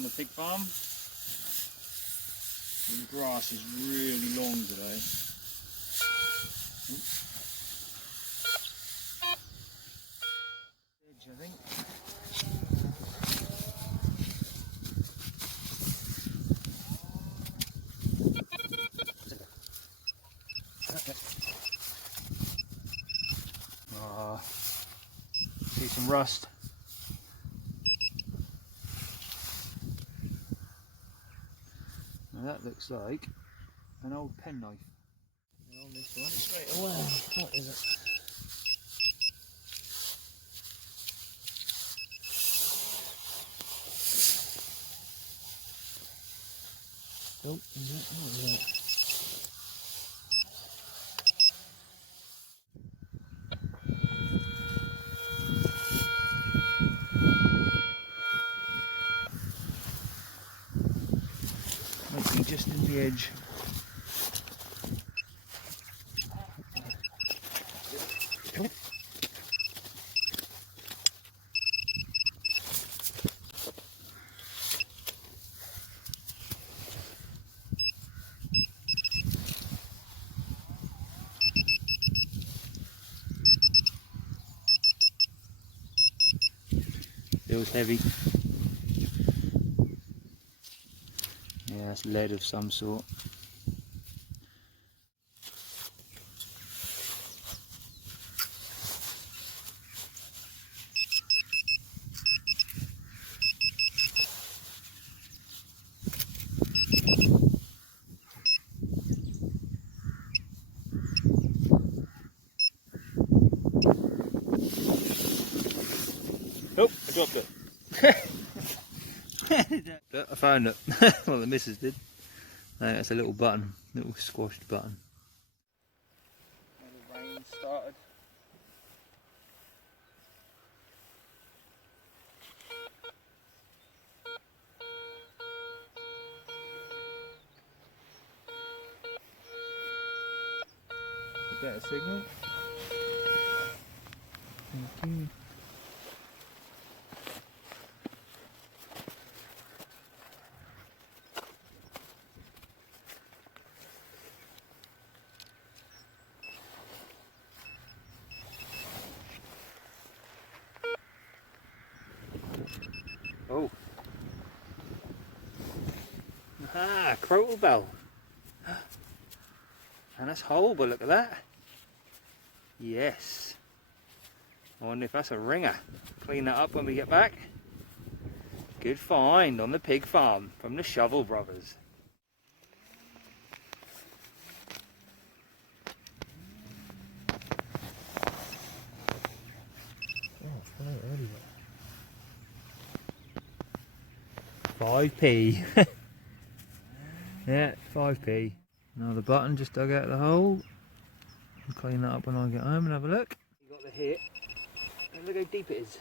on the pig farm. And the grass is really long today. Edge, I think. See some rust. Now that looks like an old penknife. And on this one straight away, what is it? Oh, is it? What is that? Might be just in the edge. Feels heavy. Yeah, it's lead of some sort. Oh, I dropped it. I found it. Well, the missus did. That's a little button, little squashed button. The rain started. Better signal. Thank you. Oh. Aha, crotal bell. And that's whole, but look at that. Yes. I wonder if that's a ringer. Clean that up when we get back. Good find on the pig farm from the Shovel Brothers. Oh, it's right everywhere. 5p. Yeah, 5p. Now the button just dug out of the hole. I'll clean that up when I get home and have a look. You got the hit. And look how deep it is.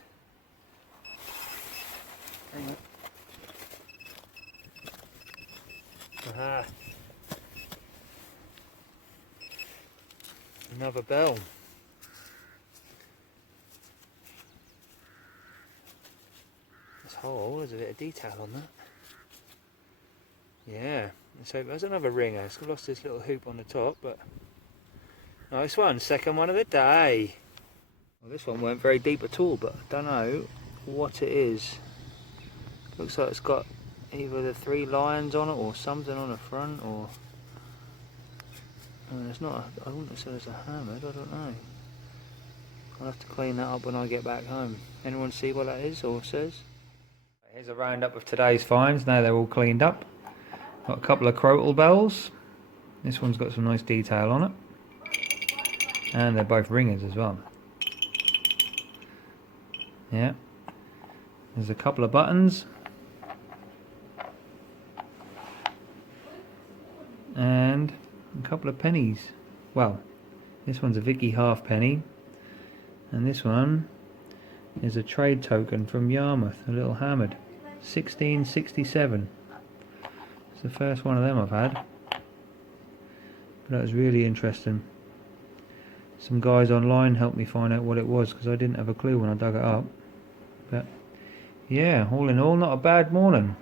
Hang on. Aha. Another bell. This hole, there's a bit of detail on that. Yeah, so there's another ringer. It's lost this little hoop on the top, but nice one, second one of the day. Well, this one weren't very deep at all, but I don't know what it is. Looks like it's got either the 3 lions on it or something on the front, or it's not. I wouldn't have said it's a hammered. I don't know. I'll have to clean that up when I get back home. Anyone see what that is or says? Here's a roundup of today's finds. Now they're all cleaned up. Got a couple of crotal bells. This one's got some nice detail on it. And they're both ringers as well. Yeah. There's a couple of buttons. And a couple of pennies. Well, this one's a Vicky halfpenny. And this one is a trade token from Yarmouth, a little hammered. 1667. It's the first one of them I've had. But that was really interesting. Some guys online helped me find out what it was because I didn't have a clue when I dug it up. But yeah, all in all, not a bad morning.